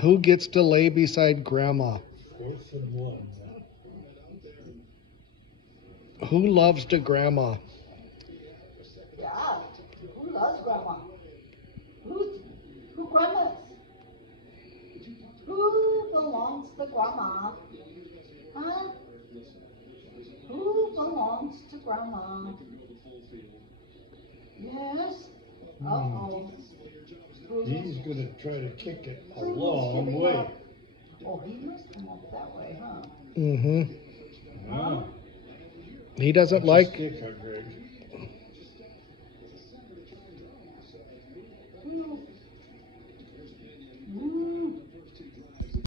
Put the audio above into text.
Who gets to lay beside Grandma? 4th and 1. Who loves the Grandma? Yeah. Who loves Grandma? Who grandmas? Who belongs to Grandma? Huh? Who belongs to Grandma? Yes. Uh-oh. He's going to try to kick it a Who long must way. up? Oh, he must come up that way, huh? Mm-hmm. Wow. He doesn't That's a like stick, huh, Greg?